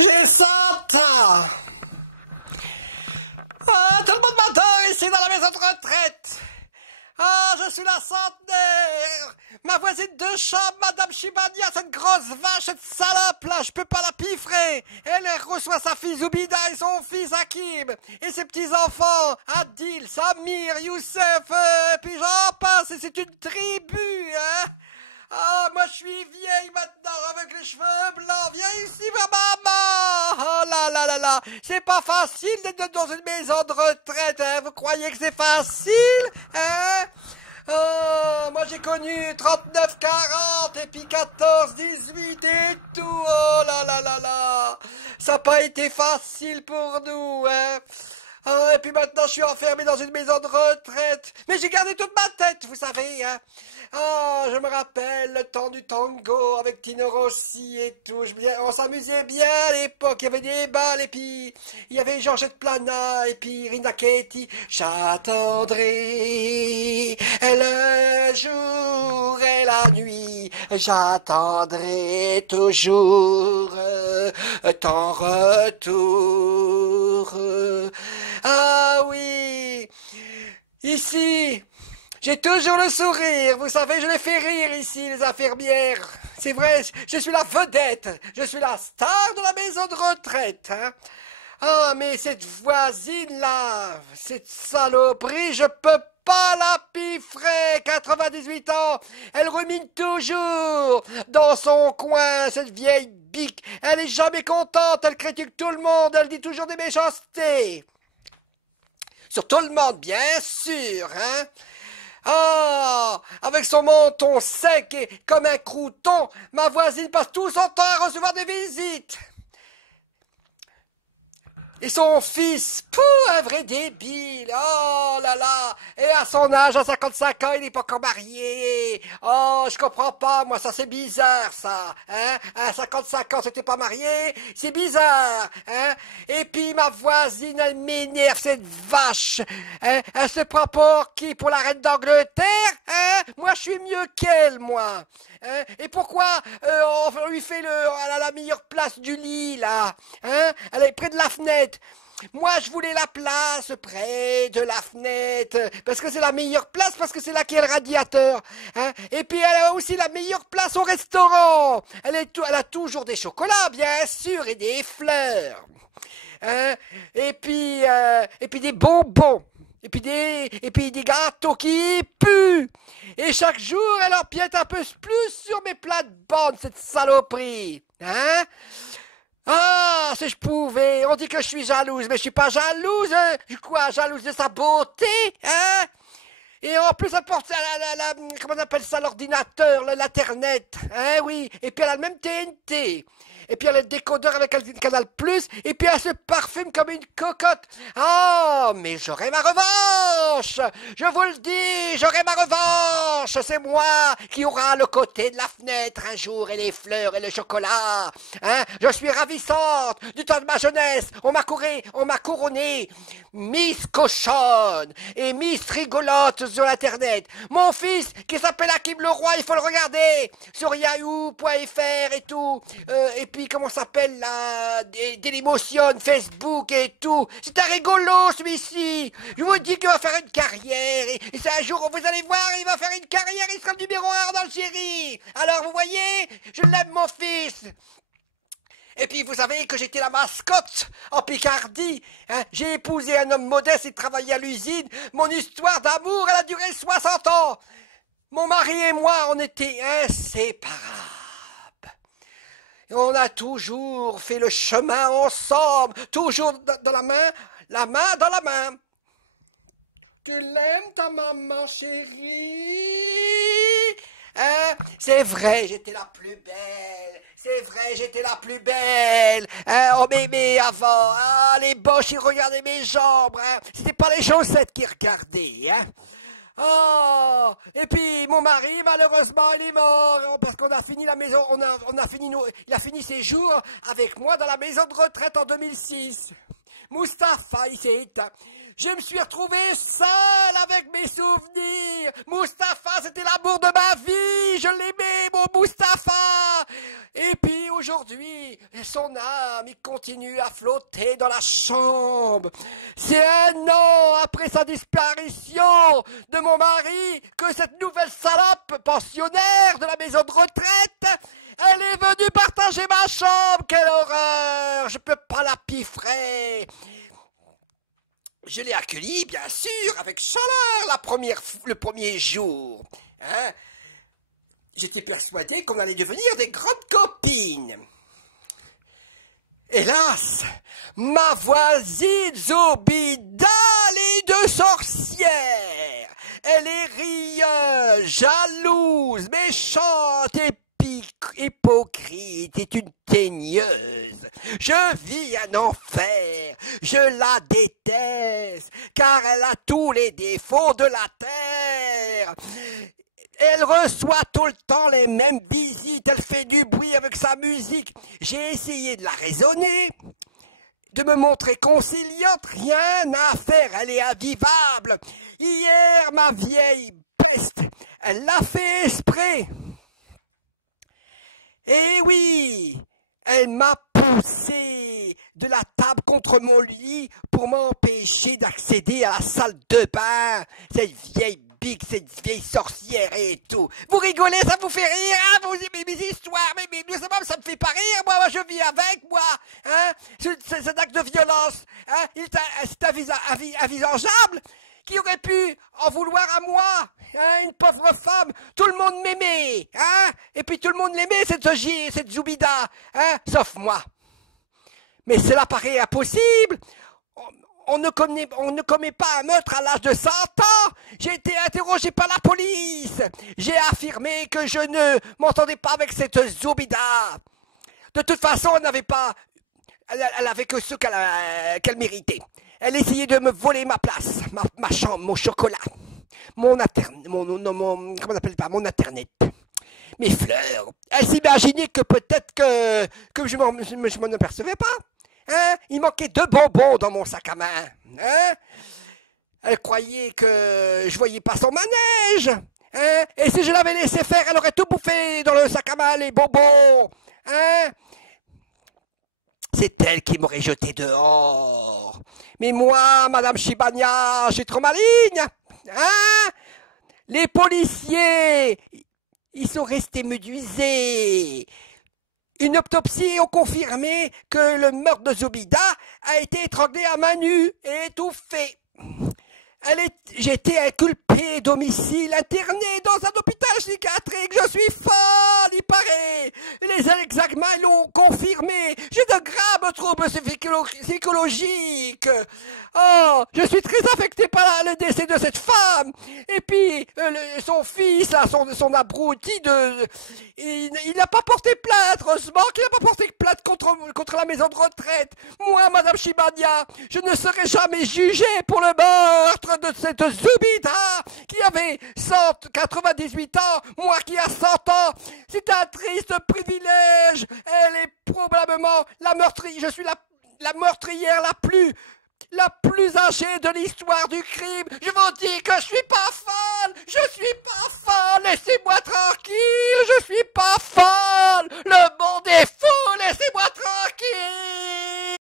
J'ai 100 ans. Ah, tout le monde m'adore ici dans la maison de retraite. Ah, je suis la centenaire. Ma voisine de chambre, Madame Chibania, cette grosse vache, cette salope là, je peux pas la piffrer. Elle reçoit sa fille Zoubida et son fils Hakim. Et ses petits-enfants, Adil, Samir, Youssef, puis j'en passe. Et c'est une tribu, hein. Ah, moi je suis vieille maintenant avec les cheveux blancs. Viens ici, ma maman. Oh là là là là. C'est pas facile d'être dans une maison de retraite, hein. Vous croyez que c'est facile, hein? Oh, moi j'ai connu 39-40 et puis 14-18 et tout. Oh là là là là. Ça n'a pas été facile pour nous, hein. Ah, et puis maintenant je suis enfermé dans une maison de retraite. Mais j'ai gardé toute ma tête, vous savez, hein. Ah, je me rappelle le temps du tango avec Tino Rossi et tout. On s'amusait bien à l'époque. Il y avait des balles et puis il y avait Georgette Plana et puis Rina Ketty. J'attendrai le jour et la nuit. J'attendrai toujours ton retour. Ah oui, ici. J'ai toujours le sourire, vous savez, je les fais rire ici, les infirmières. C'est vrai, je suis la vedette, je suis la star de la maison de retraite, hein. Ah, mais cette voisine-là, cette saloperie, je peux pas la piffrer, 98 ans, elle rumine toujours dans son coin, cette vieille bique. Elle est jamais contente, elle critique tout le monde, elle dit toujours des méchancetés. Sur tout le monde, bien sûr, hein. Ah, avec son menton sec et comme un crouton, ma voisine passe tout son temps à recevoir des visites. Et son fils, un vrai débile, oh là là, et à son âge, à 55 ans, il n'est pas encore marié. Oh, je comprends pas, moi, ça c'est bizarre, ça, hein, à 55 ans, c'était pas marié, c'est bizarre, hein. Et puis ma voisine, elle m'énerve, cette vache, hein, elle se prend pour qui, pour la reine d'Angleterre, hein. Moi, je suis mieux qu'elle, moi. Hein? Et pourquoi on lui fait elle a la meilleure place du lit, là, hein? Elle est près de la fenêtre. Moi, je voulais la place près de la fenêtre, parce que c'est la meilleure place, parce que c'est là qu'il y a le radiateur, hein? Et puis, elle a aussi la meilleure place au restaurant. Elle a toujours des chocolats, bien sûr, et des fleurs, hein? Et puis des bonbons. Et puis des gâteaux qui puent. Et chaque jour, elle empiète un peu plus sur mes plates-bandes, cette saloperie. Hein? Ah, si je pouvais. On dit que je suis jalouse, mais je suis pas jalouse. Hein? Je suis quoi, jalouse de sa beauté? Hein? Et en plus, elle porte comment on appelle ça, l'ordinateur, l'Internet. Hein, oui. Et puis elle a le même TNT. Et puis elle a le décodeur avec le Canal+, et puis elle se parfume comme une cocotte. Ah, mais j'aurai ma revanche. Je vous le dis, j'aurai ma revanche. C'est moi qui aura le côté de la fenêtre un jour, et les fleurs et le chocolat. Hein? Je suis ravissante du temps de ma jeunesse. On m'a couronné Miss Cochonne et Miss Rigolote sur Internet. Mon fils, qui s'appelle Hakim Leroy, il faut le regarder sur yahoo.fr et tout. Et puis, comment ça s'appelle là, Dailymotion, Facebook et tout. C'est un rigolo, celui-ci. Je vous dis qu'il va faire une carrière. Et c'est un jour, vous allez voir, il va faire une carrière, il sera le numéro 1 dans le série. Alors, vous voyez, je l'aime, mon fils. Et puis, vous savez que j'étais la mascotte en Picardie. Hein? J'ai épousé un homme modeste et travaillé à l'usine. Mon histoire d'amour, elle a duré 60 ans. Mon mari et moi, on était inséparables. Et on a toujours fait le chemin ensemble, toujours dans la main dans la main. Tu l'aimes, ta maman chérie? Hein? C'est vrai, j'étais la plus belle. C'est vrai, j'étais la plus belle. Hein? On m'aimait avant. Ah, les boches, ils regardaient mes jambes. Hein? C'était pas les chaussettes qu'ils regardaient. Hein? Oh, et puis mon mari, malheureusement, il est mort parce qu'on a fini la maison, il a fini ses jours avec moi dans la maison de retraite en 2006. Mustapha, il s'est éteint. Je me suis retrouvé seul avec mes souvenirs. Mustapha, c'était l'amour de ma vie. Je l'aimais, mon Mustapha. Et puis aujourd'hui, son âme, il continue à flotter dans la chambre. C'est 1 an après sa disparition de mon mari que cette nouvelle salope pensionnaire de la maison de retraite, elle est venue partager ma chambre. Quelle horreur! Je peux pas la piffrer. Je l'ai accueillie, bien sûr, avec chaleur le premier jour. Hein? J'étais persuadé qu'on allait devenir des grandes copines. Hélas, ma voisine Zobida, les 2 sorcières. Elle est rieuse, jalouse, méchante, hypocrite, est une teigneuse. Je vis un enfer, je la déteste, car elle a tous les défauts de la terre. Elle reçoit tout le temps les mêmes visites, elle fait du bruit avec sa musique. J'ai essayé de la raisonner, de me montrer conciliante, rien à faire, elle est invivable. Hier, ma vieille peste, elle l'a fait exprès. Eh oui, elle m'a poussé de la table contre mon lit pour m'empêcher d'accéder à la salle de bain. Cette vieille bique, cette vieille sorcière et tout. Vous rigolez, ça vous fait rire, hein, vous aimez mes histoires, mais ça me fait pas rire, moi je vis avec, moi, hein, cet acte de violence, hein, c'est invisageable. Qui aurait pu en vouloir à moi, hein, une pauvre femme, tout le monde m'aimait, hein, et puis tout le monde l'aimait, cette Zoubida, hein, sauf moi. Mais cela paraît impossible, on ne commet pas un meurtre à l'âge de 100 ans, j'ai été interrogé par la police, j'ai affirmé que je ne m'entendais pas avec cette Zoubida. De toute façon, elle avait que ce qu'elle méritait. Elle essayait de me voler ma place, ma chambre, mon chocolat, mon internet, mes fleurs. Elle s'imaginait que peut-être que je m'en apercevais pas. Hein? Il manquait 2 bonbons dans mon sac à main. Hein? Elle croyait que je voyais pas son manège. Hein? Et si je l'avais laissé faire, elle aurait tout bouffé dans le sac à main, les bonbons. Hein? C'est elle qui m'aurait jeté dehors. Mais moi, Madame Chibania, je suis trop maligne. Hein? Les policiers, ils sont restés médusés. Une autopsie a confirmé que le meurtre de Zoubida a été étranglé à main nue et étouffé. J'ai été inculpé d'homicide interné dans un hôpital psychiatrique. Je suis folle, il paraît. Les examens l'ont confirmé. J'ai de graves troubles psychologiques. Oh, je suis très affecté par le décès de cette femme. Et puis, son fils, là, son abruti, il n'a pas porté plainte. Heureusement qu'il n'a pas porté plainte contre la maison de retraite. Moi, Madame Chibania, je ne serai jamais jugée pour le meurtre de cette Zoubida qui avait 98 ans, moi qui a 100 ans. C'est un triste privilège. Elle est probablement la meurtrière. Je suis la meurtrière la plus âgée de l'histoire du crime. Je vous dis que je suis pas folle. Je suis pas folle. Laissez-moi tranquille. Je suis pas folle. Le